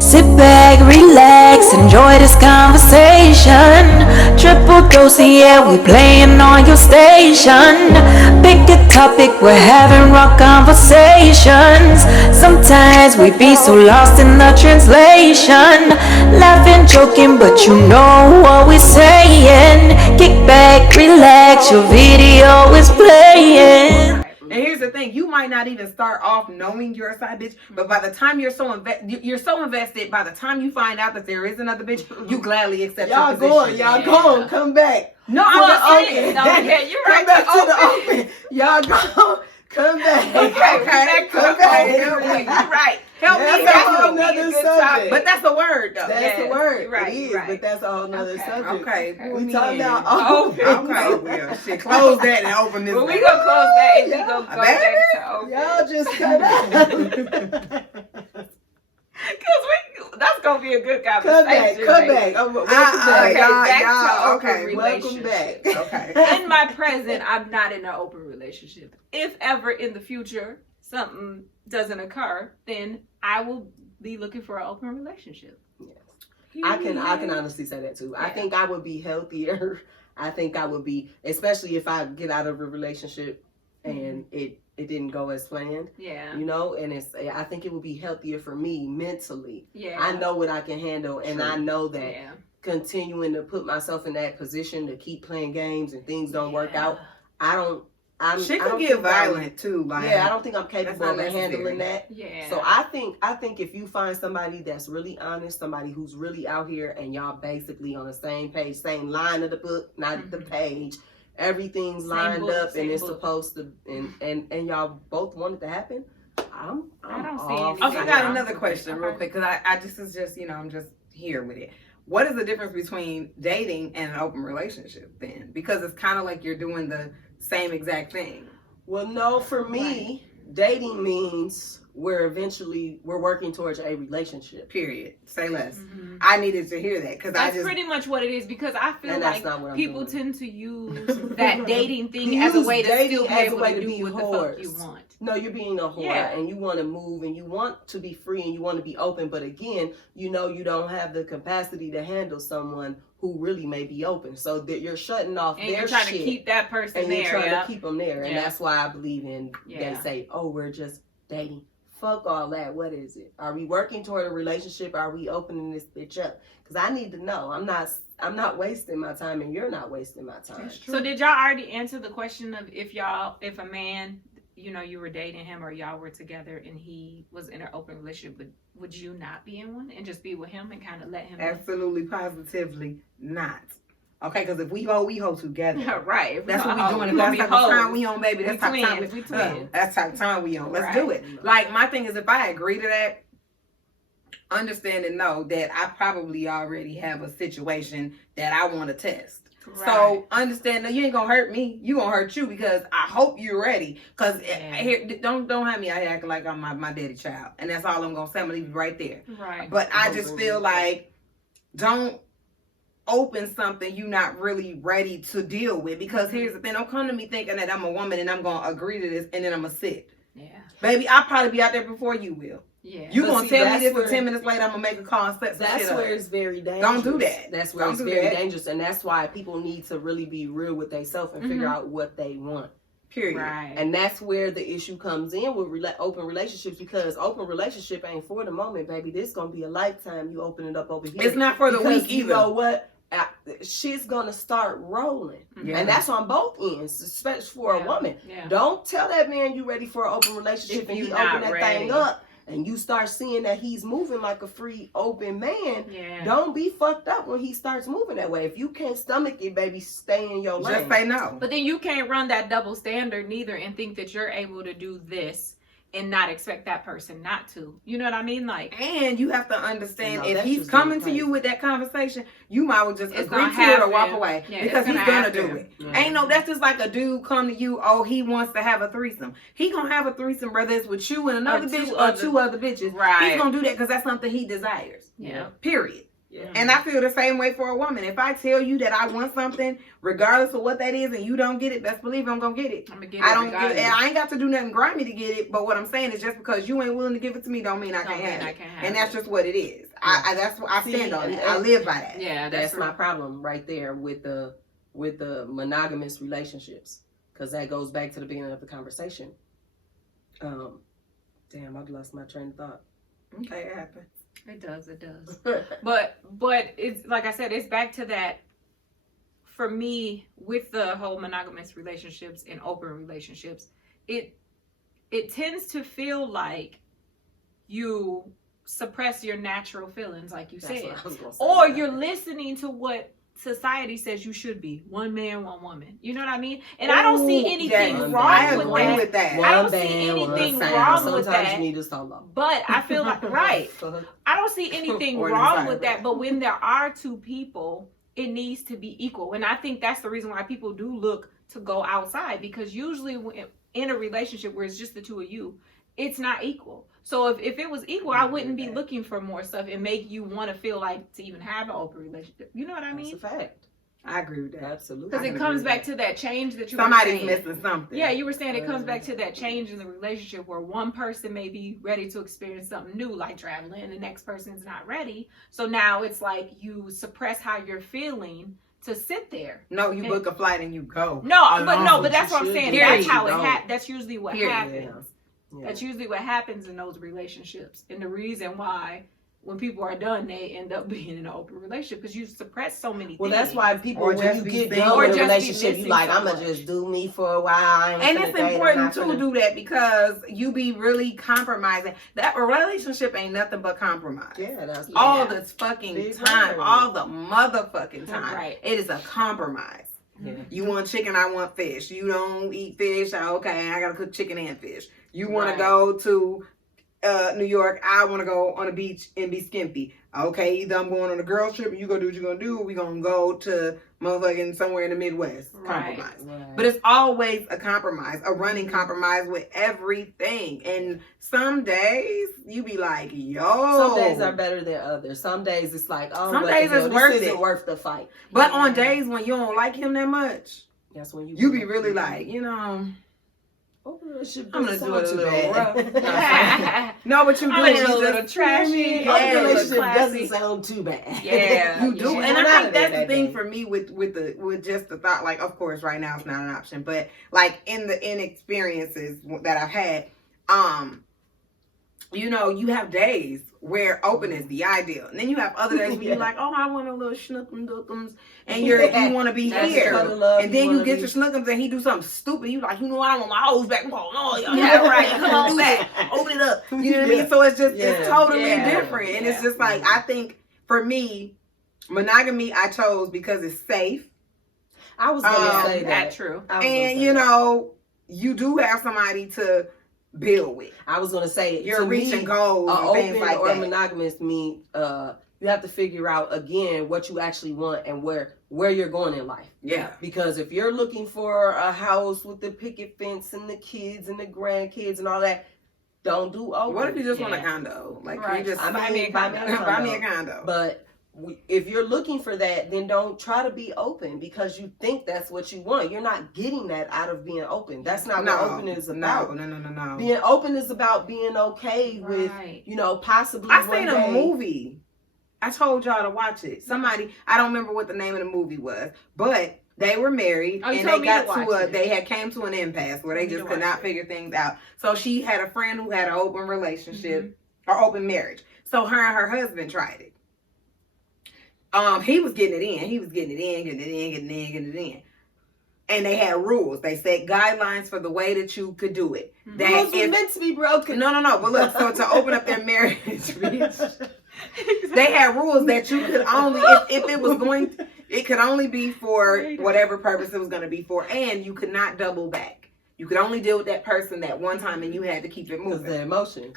Sit back, relax, enjoy this conversation. Triple dose, yeah, we playing on your station. Pick a topic, we're having raw conversations. Sometimes we be so lost in the translation. Laughing, joking, but you know what we're saying. Kick back, relax, your video is playing. And here's the thing: you might not even start off knowing you're a side bitch, but by the time you're so invested. By the time you find out that there is another bitch, you gladly accept your position. Y'all going, come back. No, I'm just saying. No, yeah, you're right. Come back to the open. Y'all go, come back. Okay. Come back. You're right. Help me. That's a whole nother subject. But that's a word, though. That's a word. Right, it is, right. but that's a whole nother subject. Okay. We talking about open. Okay. Well, shit. Close that and open this. Well, we gonna close that and we gonna go back to open. Y'all just cut out. Cause that's gonna be a good conversation. Come back. Welcome back. Welcome back. Okay. In my present, I'm not in an open relationship. If ever in the future something doesn't occur, then I will be looking for an open relationship. Yes. I can honestly say that too. Yeah. I think I would be healthier. I think I would be, especially if I get out of a relationship and it didn't go as planned. Yeah. You know, and I think it would be healthier for me mentally. Yeah. I know what I can handle, and I know that yeah. continuing to put myself in that position to keep playing games and things don't work out. She could get violent too. Like, I don't think I'm capable of handling that. Yeah. So I think if you find somebody that's really honest, somebody who's really out here, and y'all basically on the same page, same line of the book, not the page, everything's lined up and it's supposed to, and y'all both want it to happen. I don't see anything. Okay, I got another question real quick because I just is just I'm just here with it. What is the difference between dating and an open relationship then? Because it's kind of like you're doing the same exact thing. Well, no, for me, dating means we're working towards a relationship. Period. Say less. Mm-hmm. I needed to hear that because that's pretty much what it is. Because I feel like people tend to use that dating thing as a way to still be able to do what the fuck you want. No, you're being a whore and you want to move and you want to be free and you want to be open, but again, you don't have the capacity to handle someone who really may be open. So that you're shutting off and their you're trying shit to keep that person and there. You're trying to keep them there, and that's why I believe in. Yeah. They say, "Oh, we're just dating." Fuck all that. What is it? Are we working toward a relationship? Are we opening this bitch up? Because I need to know. I'm not wasting my time, and you're not wasting my time. So did y'all already answer the question of if a man, you were dating him or y'all were together and he was in an open relationship, would you not be in one and just be with him and kind of let him? Absolutely, positively not. Okay, because if we hoe together. Right. That's what we doing. If that's the time we on, baby. That's the time we twins. That's the time we on. Let's do it. Like, my thing is, if I agree to that, understand and know that I probably already have a situation that I want to test. Right. So understand that you ain't gonna hurt me. You gonna hurt you because I hope you're ready. Cause here, don't have me out here acting like I'm my daddy child, and that's all I'm gonna say. I'm gonna leave you right there. Right. But I just feel like don't open something you're not really ready to deal with, because here's the thing: don't come to me thinking that I'm a woman and I'm gonna agree to this and then I'm gonna sit. Yeah. Baby, I'll probably be out there before you will. Yeah. You gonna tell me this, and 10 minutes later I'm gonna make a call and set some shit up. That's where it's very dangerous. Don't do that. That's where it's very dangerous, and that's why people need to really be real with themselves and figure out what they want. Period. Right. And that's where the issue comes in with open relationships, because open relationship ain't for the moment, baby. This gonna be a lifetime. You open it up over here. It's not for the week either. You know what? Shit's gonna start rolling, and that's on both ends, especially for a woman. Yeah. Don't tell that man you ready for an open relationship and he open that thing up, and you start seeing that he's moving like a free open man. Yeah. Don't be fucked up when he starts moving that way. If you can't stomach it, baby, stay in your lane. Just say no. But then you can't run that double standard neither and think that you're able to do this and not expect that person not to. You know what I mean? Like, and you have to understand, if he's coming to you with that conversation, you might well just agree to it or walk away, because he's gonna do it. Ain't no, that's just like a dude come to you, oh, he wants to have a threesome. He gonna have a threesome, whether it's with you and another bitch or two other bitches. Right. He's gonna do that because that's something he desires. Yeah. Period. Yeah. And I feel the same way for a woman. If I tell you that I want something, regardless of what that is, and you don't get it, best believe I'm gonna get it. I'm gonna get it. I ain't got to do nothing grimy to get it. But what I'm saying is, just because you ain't willing to give it to me, don't mean I can't have it. And that's just what it is. That's what I stand on. I live by that. Yeah, that's my problem right there with the monogamous relationships, because that goes back to the beginning of the conversation. Damn, I've lost my train of thought. Okay, it happens. It does. but it's like I said, it's back to that. For me, with the whole monogamous relationships and open relationships, it tends to feel like you suppress your natural feelings, like you said, or you're listening to what society says you should be. One man, one woman. You know what I mean? And I don't see anything wrong with that. I don't see anything wrong with that. Sometimes you need to solo. But I feel like, right. I don't see anything wrong with that. But when there are two people, it needs to be equal. And I think that's the reason why people do look to go outside. Because usually in a relationship where it's just the two of you, it's not equal. So if it was equal, I wouldn't be looking for more stuff and make you want to feel like to even have an open relationship. You know what I mean? That's a fact. I agree with that. Absolutely. Because it comes back to that change that you Somebody's missing something. Yeah, you were saying it comes back to that change in the relationship where one person may be ready to experience something new, like traveling, and the next person's not ready. So now it's like you suppress how you're feeling to sit there. No, you book a flight and you go. But that's what I'm saying. That's how it that's usually what happens. Yeah. That's usually what happens in those relationships. And the reason why when people are done, they end up being in an open relationship because you suppress so many things. Well, that's why people, when you get done with a relationship, you like, I'm going to just do me for a while. And it's important to do that because you be really compromising. That relationship ain't nothing but compromise. Yeah, that's all the fucking time. All the motherfucking time. Right. It is a compromise. Yeah. You want chicken, I want fish. You don't eat fish, okay, I gotta cook chicken and fish. You want to go to New York, I want to go on a beach and be skimpy. Okay, either I'm going on a girl trip and you go do what you're going to do, or we going to go to motherfucking somewhere in the Midwest. Compromise. Right. But it's always a compromise, a running compromise with everything. And some days you be like, yo. Some days are better than others. Some days it's like, oh, some days it's worth it. Worth the fight. But on days when you don't like him that much, that's when you be really like, you know. I'm gonna do it a little rough. No, but you do it a little trashy. Relationship doesn't sound too bad. Yeah, you do, and I think that's the thing for me with just the thought. Like, of course, right now it's not an option, but like in experiences that I've had, you know, you have days where open is the ideal, and then you have other days where you're like, oh, I want a little schnookums, and you want to be here, and then you get your schnookums, and he do something stupid. You like, you know, I want my hose back. Oh, no, yeah, right, come on, do that, open it up. You know what I mean? So it's just it's totally different, and it's just like I think for me, monogamy I chose because it's safe. I was gonna say that. True, and you know, you do have somebody to build with. I was gonna say you're reaching goals. Open like or monogamous mean you have to figure out again what you actually want and where you're going in life. Yeah. Because if you're looking for a house with the picket fence and the kids and the grandkids and all that, don't do open. What if you just want a condo? Like you just buy me a condo. But if you're looking for that, then don't try to be open because you think that's what you want. You're not getting that out of being open. That's not what open is about. No. Being open is about being okay with, you know, possibly I seen a movie. I told y'all to watch it. Somebody, I don't remember what the name of the movie was, but they were married and they got they had came to an impasse where they just could not figure things out. So she had a friend who had an open relationship or open marriage. So her and her husband tried it. He was getting it in. He was getting it in. And they had rules. They set guidelines for the way that you could do it. That rules were meant to be broken. No. But look, so to open up their marriage, they had rules that you could only, if it was going, it could only be for whatever purpose it was going to be for, and you could not double back. You could only deal with that person that one time, and you had to keep it moving. Because the emotion.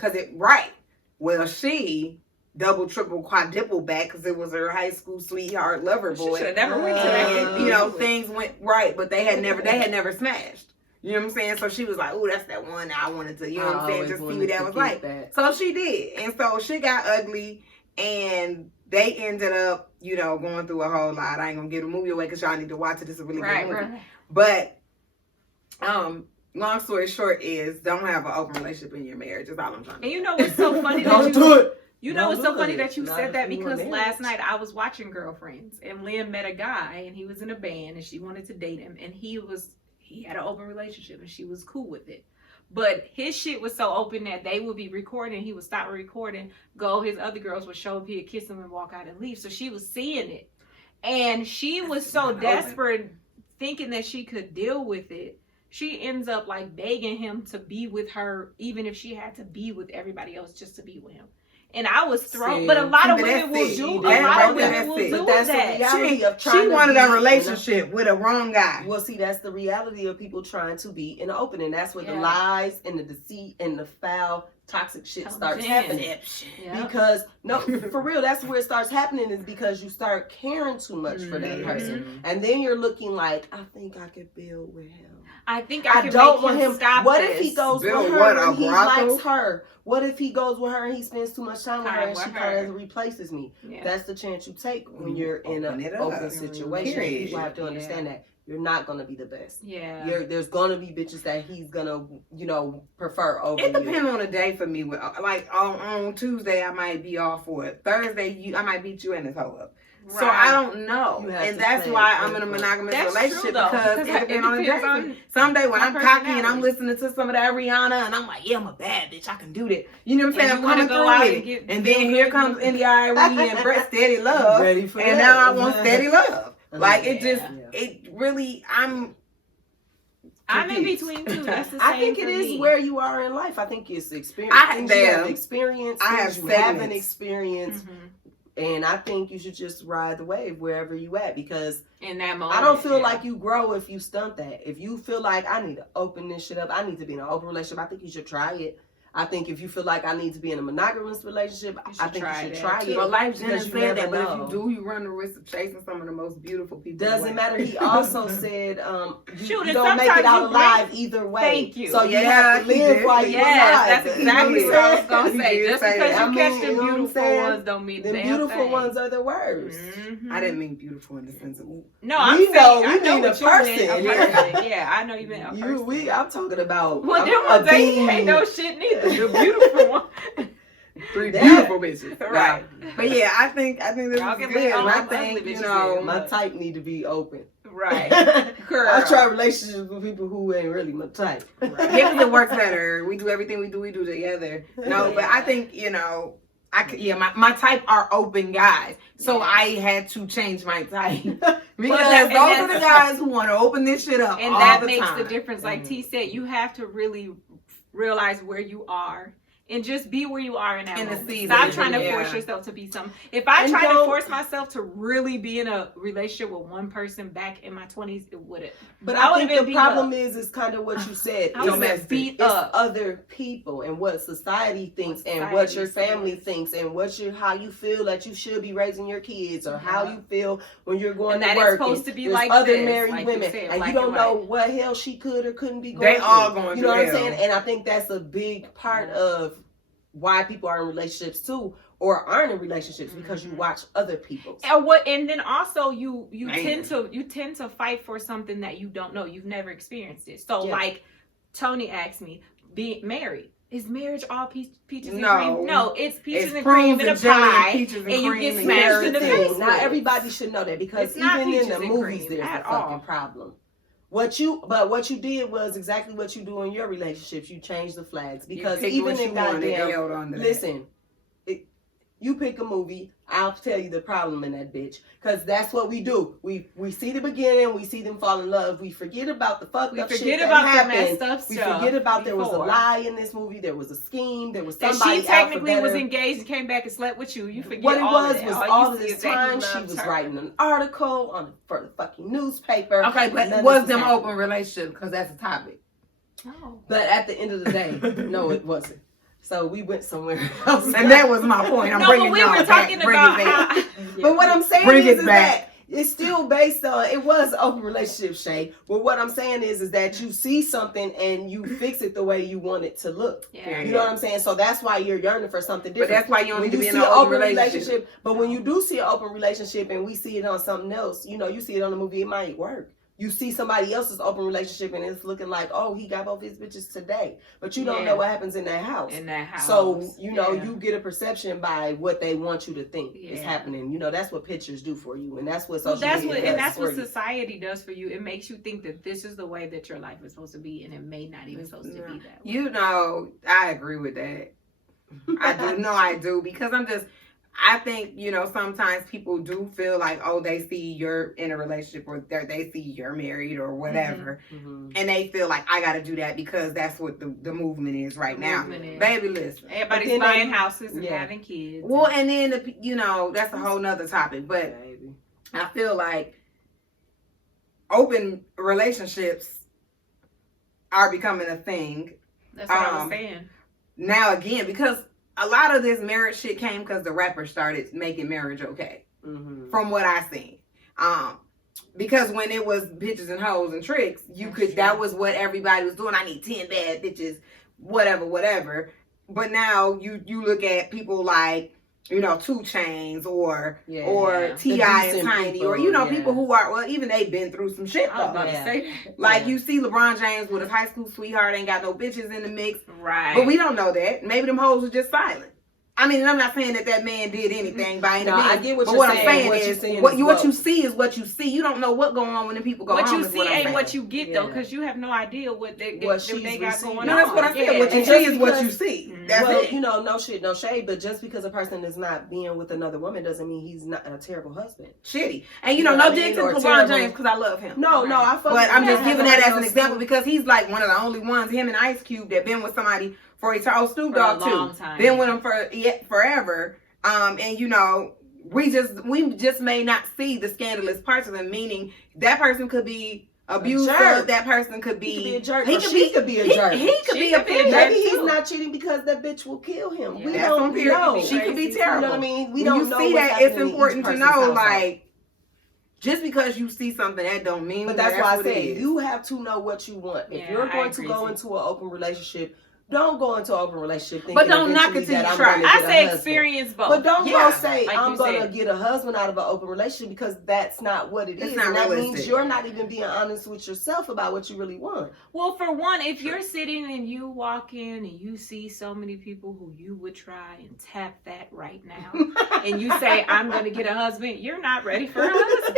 Well, she double, triple, quadruple back because it was her high school sweetheart lover boy. She should have never went to that. You know, things went right, but they had never smashed. You know what I'm saying? So she was like, "Ooh, that's that one I wanted to." You know what I'm saying? Just see what that was like. So she did, and so she got ugly. and they ended up, going through a whole lot. I ain't gonna give the movie away because y'all need to watch it. It's a really good movie. Right. But long story short is don't have an open relationship in your marriage. Is all I'm trying to say. And what's so funny don't do it. It's so funny that you said that because last night I was watching Girlfriends and Lynn met a guy and he was in a band and she wanted to date him and he had an open relationship and she was cool with it. But his shit was so open that they would be recording, he would stop recording, his other girls would show up, he'd kiss them and walk out and leave. So she was seeing it. And she was so desperate thinking that she could deal with it. She ends up like begging him to be with her even if she had to be with everybody else just to be with him. And I was thrown, but a lot of women will do that's that. The reality of trying she wanted a relationship with a wrong guy. Well, see, that's the reality of people trying to be in the open, and that's where the lies and the deceit and the foul, toxic shit starts happening. Because for real, that's where it starts happening is because you start caring too much for that person, and then you're looking like, I think I could build with him. I think I don't want him. Stop. What if he goes with her and he likes her? What if he goes with her and he spends too much time with her and she kind of replaces me? Yeah. That's the chance you take when you're in an open situation. People have to understand that. You're not going to be the best. Yeah. There's going to be bitches that he's going to, prefer over you. It depends on the day for me. Like on Tuesday, I might be off for it. Thursday, I might beat you in this hole up. Right. So I don't know, and that's why I'm in a monogamous relationship because it depends on the day. Someday when I'm cocky and I'm listening to some of that Rihanna and I'm like, yeah, I'm a bad bitch, I can do that. You know what I'm saying? I'm coming through with it, and then here comes N.D.I.R.E. and Brett Steady Love, and now I want Steady Love. Like it really, I'm in between too. That's the same I think it is where you are in life. I think it's experience. I have experience. You haven't experienced. And I think you should just ride the wave wherever you at because in that moment, I don't feel like you grow if you stunt that. If you feel like I need to open this shit up, I need to be in an open relationship, I think you should try it. I think if you feel like I need to be in a monogamous relationship, I think you should try it. But like Jenna said that, but if you do, you run the risk of chasing some of the most beautiful people. Doesn't matter. He also said you don't make it out alive either way. Thank you. So you have to live while you're alive. That's exactly what I was going to say. Just because you catch the beautiful ones don't mean the beautiful ones are the worst. I didn't mean beautiful in the sense of... No, I know a person. Yeah, I know you meant a person. I'm talking about them ain't no shit neither. The beautiful one. 3 beautiful bitches. Right. But yeah, I think this is good. I think, my type need to be open. Right. I try relationships with people who ain't really my type. Right. Yeah, because it works better. We do everything we do together. No, but I think, my type are open guys. So I had to change my type. Because those are the guys who want to open this shit up. And that makes the difference. Like T said, you have to really realize where you are and just be where you are in that moment. Stop trying to force yourself to be something. If I tried to force myself to really be in a relationship with one person back in my 20s, it wouldn't. But I think the problem is kind of what you said. It's beat up. Other people and what society thinks and what your family thinks and how you feel that you should be raising your kids or how you feel when you're going to work. It's supposed to be like other married women and you don't know what hell she could or couldn't be going through. They all going through. You know what I'm saying? And I think that's a big part of why people are in relationships too or aren't in relationships because you watch other people. And then also you tend to fight for something that you don't know. You've never experienced it. So like Tony asked me, being married. Is marriage all peaches and cream? No, it's peaches and cream in a pie, and you get smashed in the face. Now everybody should know that because even in the movies there's a fucking problem. What you did was exactly what you do in your relationships. You change the flags because even in goddamn listen, you pick a movie, I'll tell you the problem in that bitch. Because that's what we do. We see the beginning, we see them fall in love. We forget about the fucked up shit that happened. We forget about there was a lie in this movie, there was a scheme, there was somebody she technically was engaged and came back and slept with you. You forget what it all of this time she was writing an article for the fucking newspaper. Okay, but was them open relationship? Because that's a topic. Oh. But at the end of the day, no, it wasn't. So we went somewhere else. And that was my point. I'm bringing we were talking about but what I'm saying is that it's still based on, it was an open relationship, Shay. But what I'm saying is that you see something and you fix it the way you want it to look. Yeah. You know what I'm saying? So that's why you're yearning for something different. But that's why you don't need to be in an an open relationship. But when you do see an open relationship and we see it on something else, you know, you see it on a movie, it might work. You see somebody else's open relationship and it's looking like, oh, he got both his bitches today. But you don't know what happens in that house. So, you know, you get a perception by what they want you to think is happening. You know, that's what pictures do for you. And that's what social media does. And that's what society does for you. It makes you think that this is the way that your life is supposed to be, and it may not even supposed to be that way. You know, I agree with that. I do. Because I think, you know, sometimes people do feel like, oh, they see you're in a relationship or they see you're married or whatever. Mm-hmm. And they feel like, I got to do that because that's what the movement is right now. Baby, listen. Everybody's buying houses and having kids. Well, and then, you know, that's a whole nother topic. But I feel like open relationships are becoming a thing. That's what I was saying. Now, again, because a lot of this marriage shit came because the rappers started making marriage okay. Mm-hmm. From what I seen. Because when it was bitches and hoes and tricks, that was what everybody was doing. I need 10 bad bitches, whatever. But now you look at people like, you know, 2 Chainz or T.I. and Tiny people, or, you know, people who are, well, even they've been through some shit, though. I was about to say that. Like, you see LeBron James with his high school sweetheart, ain't got no bitches in the mix. Right. But we don't know that. Maybe them hoes are just silent. I mean, I'm not saying that man did anything by any means. I get what you're saying. What I'm saying is what you see is what you see. You don't know what's going on when the people go home. What you see ain't what you get, though, because you have no idea what they got going on. No, that's what I said. What you see is what you see. That's it. You know, no shit, no shade, but just because a person is not being with another woman doesn't mean he's not a terrible husband. Shitty. And, you know, no dig to LeBron James because I love him. No, I fuck with him. But I'm just giving that as an example because he's like one of the only ones, him and Ice Cube, that been with somebody for Snoop Dogg too. Been with him for forever. And you know, we just may not see the scandalous parts of them, meaning that person could be abusive, that person could be a jerk. He could be a jerk. He could be a bitch. Maybe he's not cheating because that bitch will kill him. We don't know. She could be terrible. You know what I mean? We don't know. You see that, it's important to know, like, just because you see something, that don't mean. But that's why I say you have to know what you want. If you're going to go into an open relationship, don't go into an open relationship thinking, but don't knock it till you try. I say experience both. But don't go say, like I'm going to get a husband out of an open relationship, because that's not what it is. And that means you're not even being honest with yourself about what you really want. Well, for one, if you're sitting and you walk in and you see so many people who you would try and tap that right now, and you say, I'm going to get a husband, you're not ready for a husband.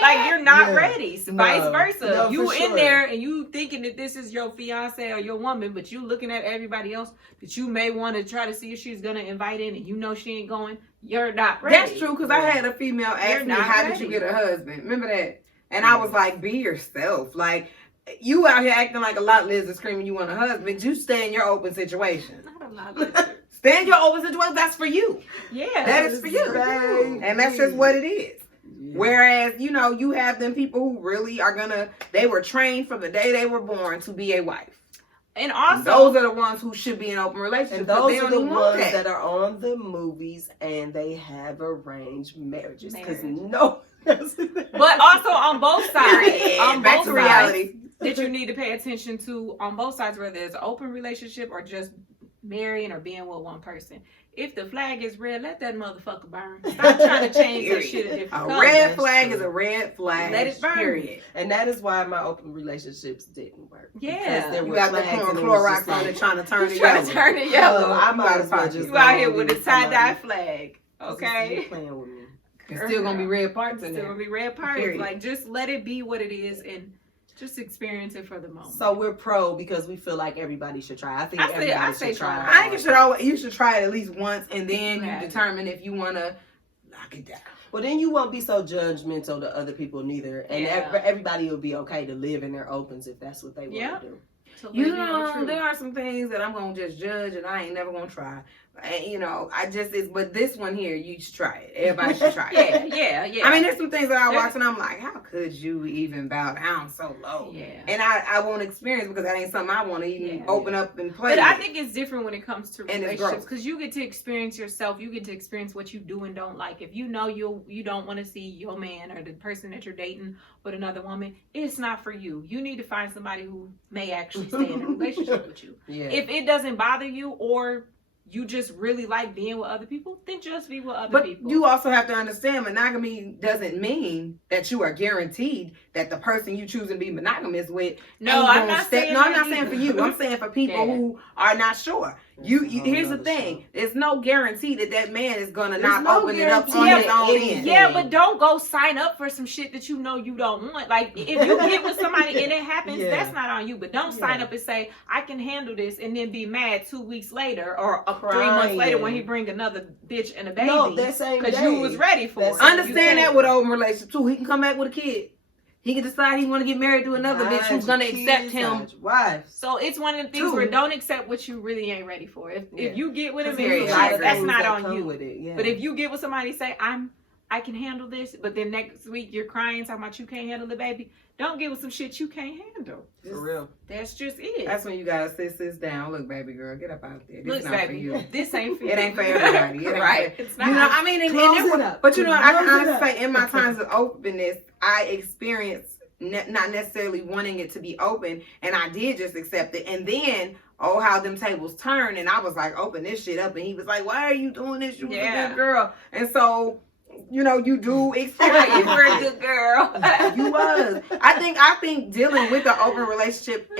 Like, you're not ready. Vice versa. No, you for in sure. there and you thinking that this is your fiance or your woman, but you looking at everybody else that you may want to try to see if she's going to invite in, and you know she ain't going, you're not ready. That's true, because I had a female ask me, how did you get a husband? Remember that? And I was like, be yourself. Like, you out here acting like a lot lizard screaming you want a husband. You stay in your open situation. Not a lot lizard. Stay in your open situation. That's for you. Yeah. That is for you. And that's just what it is. Yeah. Whereas, you know, you have them people who really are they were trained from the day they were born to be a wife. And also, those are the ones who should be in open relationships. And those are the ones that are on the movies and they have arranged marriages. Because but also on both sides, on back both to reality, sides, that you need to pay attention to on both sides, whether it's an open relationship or just marrying or being with one person. If the flag is red, let that motherfucker burn. Stop trying to change that shit a different color. A red flag is a red flag. Let it burn. Period. And that is why my open relationships didn't work. Yeah. Because there you were got the Clorox on it trying to turn it yellow. Turn it yellow. I might as well just you out here with a tie-dye flag. Okay? You're playing with me. It's still going to be red parts in there. Still going to be red parts. Period. Like, just let it be what it is and just experience it for the moment. So we're pro because we feel like everybody should try. I think everybody should try. I think you should try it at least once, and then you determine if you want to knock it down. Well, then you won't be so judgmental to other people neither, and everybody will be okay to live in their opens if that's what they want to do. You know, there are some things that I'm going to just judge and I ain't never going to try. And, you know, but this one here, you should try it. Everybody should try it. Yeah. I mean, there's some things that I watch and I'm like, how could you even bow down so low? Yeah. And I won't experience because that ain't something I want to even open up and play. But with. I think it's different when it comes to relationships because you get to experience yourself. You get to experience what you do and don't like. If you know you don't want to see your man or the person that you're dating with another woman, it's not for you. You need to find somebody who may actually stay in a relationship with you. Yeah. If it doesn't bother you or you just really like being with other people, then just be with other people. But you also have to understand monogamy doesn't mean that you are guaranteed that the person you choose to be monogamous with. No, I'm not saying I'm not saying for you. I'm saying for people who are not sure. Here's the thing. There's no guarantee that man is gonna not open it up on his own end. Yeah, but don't go sign up for some shit that you know you don't want. Like if you get with somebody and it happens, that's not on you. But don't sign up and say I can handle this and then be mad 2 weeks later or 3 months later when he bring another bitch and a baby. No, that same day. Because you was ready for it. Understand that with an open relationship too. He can come back with a kid. He can decide he want to get married to another bitch who's gonna accept him. Wife. So it's one of the things where don't accept what you really ain't ready for. If you get with him and you like, that's not on you. But if you get with somebody and say I can handle this, but then next week you're crying talking about you can't handle the baby, don't get with some shit you can't handle. For real. That's just it. That's when you gotta sit sis down. Look, baby girl, get up out there. This Look, not baby, for you. This ain't for you. It ain't for everybody. Right. It's not. You know, I mean, but you know, I can honestly say in my times of openness, I experienced not necessarily wanting it to be open, and I did just accept it. And then, how them tables turned, and I was like, open this shit up. And he was like, why are you doing this? You was a good girl. And so, you know, you do experience. You were a good girl. You was. I think dealing with the open relationship,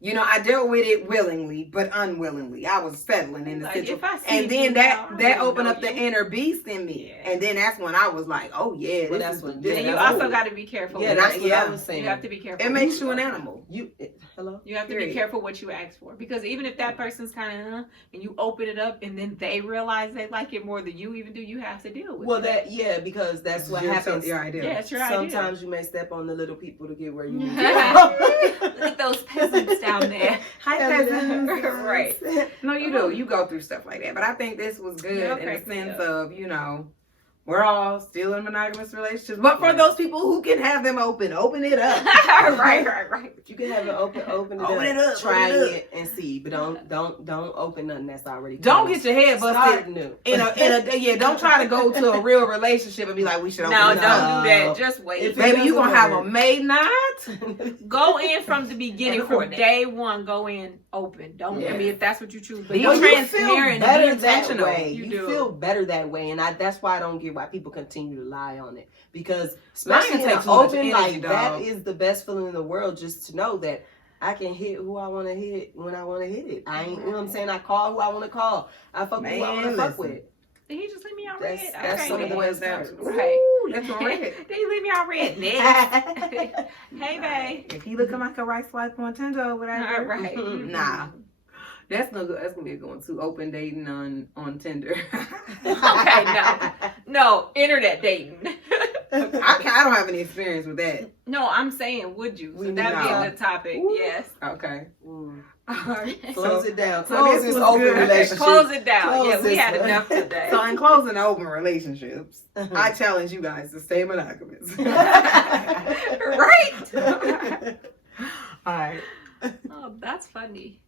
you know, I dealt with it willingly, but unwillingly. I was settling in the situation. And then that opened up the inner beast in me. Yeah. And then that's when I was like, oh, yeah. Well, that's what. And you also got to be careful. Yeah, that's what I was saying. You have to be careful. It makes you an animal. Hello? You have to be careful what you ask for. Because even if that person's kind of, and you open it up and then they realize they like it more than you even do, you have to deal with it. Well, because that's what happens. Your idea. Yeah, it's your idea. Sometimes you may step on the little people to get where you need to go. Look at those peasants down there. Hi, peasants. Right. No, you do. You go through stuff like that. But I think this was good in the sense of, you know, we're all still in monogamous relationships. But for those people who can have them open it up. Right. You can have it open it up. Try it and see. But don't open nothing that's already Don't get your head busted new. Don't try to go to a real relationship and be like, we should open it up. No, don't do that. Just wait. Maybe you're going to have a maid night. Go in from the beginning. From day one, go in open. Don't, I mean, if that's what you choose. But be transparent and be intentional. You feel better that way. And that's why I don't get why people continue to lie on it, because especially in the open, like that is the best feeling in the world, just to know that I can hit who I want to hit when I want to hit it. I ain't, you know what I'm saying? I call who I want to call. I fuck who I want to fuck with. Did he just leave me on red? That's some of the ways that. Right. That's on red. Did he leave me on red? Next. Hey, babe. If he looking like a right swipe on Tinder or whatever. Right. Nah. That's gonna be going to open dating on Tinder. Okay, no, internet dating. I don't have any experience with that. No, I'm saying, would you? So that'd be a good topic. Ooh. Yes. Okay. All right. Close it down. Close this open relationship. Close it down. We had enough today. So in closing open relationships, I challenge you guys to stay monogamous. Right. All right. Oh, that's funny.